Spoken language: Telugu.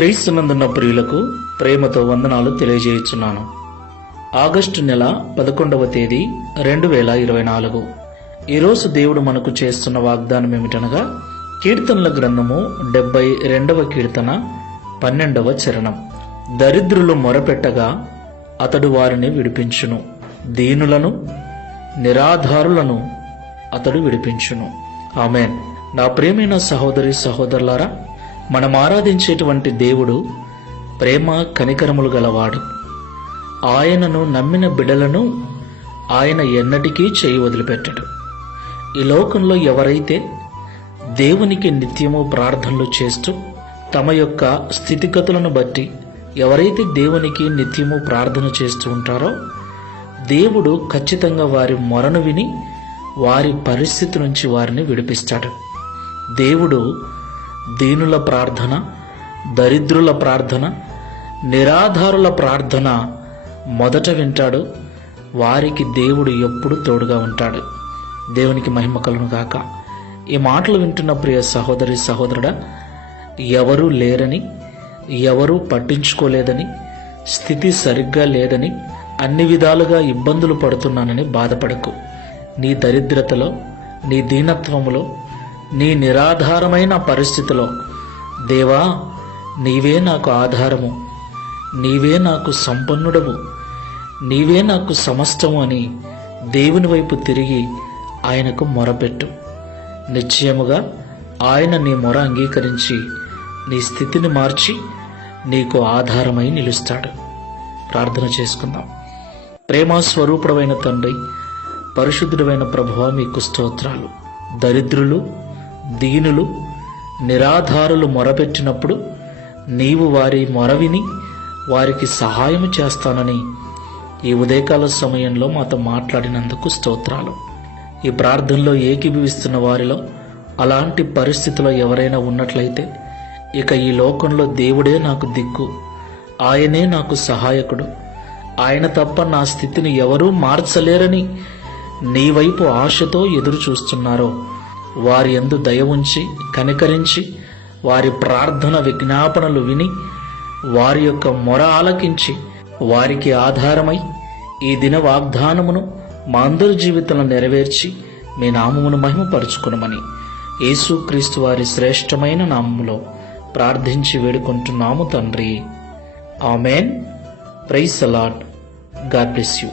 క్రీస్తునందున్న ప్రియులకు ప్రేమతో వందనాలు తెలియజేయుచున్నాను. ఆగస్టు నెల 11వ తేదీ 2024. ఈరోజు దేవుడు మనకు చేస్తున్న వాగ్దానం ఏమిటనగా కీర్తనల గ్రంథము 72వ కీర్తన 12వ చరణం. దరిద్రులు మొరపెట్టగా అతడు వారిని విడిపించును, దీనులను నిరాధారులను అతడు విడిపించును. ఆమేన్. నా ప్రియమైన సహోదరి సహోదరులారా, మనం ఆరాధించేటువంటి దేవుడు ప్రేమ కనికరములు గలవాడు. ఆయనను నమ్మిన బిడ్డలను ఆయన ఎన్నటికీ చేయి వదిలిపెట్టడు. ఈ లోకంలో ఎవరైతే దేవునికి నిత్యము ప్రార్థనలు చేస్తూ తమ యొక్క స్థితిగతులను బట్టి ఎవరైతే దేవునికి నిత్యము ప్రార్థన చేస్తూ ఉంటారో దేవుడు ఖచ్చితంగా వారి మొరను విని వారి పరిస్థితి నుంచి వారిని విడిపిస్తాడు. దేవుడు దీనుల ప్రార్థన, దరిద్రుల ప్రార్థన, నిరాధారుల ప్రార్థన మొదట వింటాడు. వారికి దేవుడు ఎప్పుడు తోడుగా ఉంటాడు. దేవునికి మహిమ కలుగును గాక. ఈ మాటలు వింటున్న ప్రియ సహోదరి సహోదరుడా, ఎవరూ లేరని, ఎవరూ పట్టించుకోలేదని, స్థితి సరిగ్గా లేదని, అన్ని విధాలుగా ఇబ్బందులు పడుతున్నానని బాధపడకు. నీ దరిద్రతలో, నీ దీనత్వములో, నీ నిరాధారమైన పరిస్థితిలో దేవా నీవే నాకు ఆధారము, నీవే నాకు సంపన్నుడవు, నీవే నాకు సమస్తము అని దేవుని వైపు తిరిగి ఆయనకు మొరపెట్టు. నిశ్చయముగా ఆయన నీ మొర అంగీకరించి నీ స్థితిని మార్చి నీకు ఆధారమై నిలుస్తాడు. ప్రార్థన చేసుకుందాం. ప్రేమ స్వరూపుడమైన తండ్రి, పరిశుద్ధుడైన ప్రభువా, మీకు స్తోత్రాలు. దరిద్రులు, దీనులు, నిరాధారులు మొరపెట్టినప్పుడు నీవు వారి మొర విని వారికి సహాయం చేస్తానని ఈ ఉదయకాల సమయంలో మాతో మాట్లాడినందుకు స్తోత్రాలు. ఈ ప్రార్థనలో ఏకీభవిస్తున్న వారిలో అలాంటి పరిస్థితిలో ఎవరైనా ఉన్నట్లయితే ఇక ఈ లోకంలో దేవుడే నాకు దిక్కు, ఆయనే నాకు సహాయకుడు, ఆయన తప్ప నా స్థితిని ఎవరూ మార్చలేరని నీ వైపు ఆశతో ఎదురు చూస్తున్నారో వారి యందు దయ ఉంచి కనికరించి వారి ప్రార్థన విజ్ఞాపనలు విని వారి యొక్క మొర ఆలకించి వారికి ఆధారమై ఈ దిన వాగ్దానమును మా అందరి జీవితంలో నెరవేర్చి మీ నామమును మహిమపరుచుకునమని యేసుక్రీస్తు వారి శ్రేష్టమైన నామములో ప్రార్థించి వేడుకుంటున్నాము తండ్రి. Amen. Praise the lord. God bless you.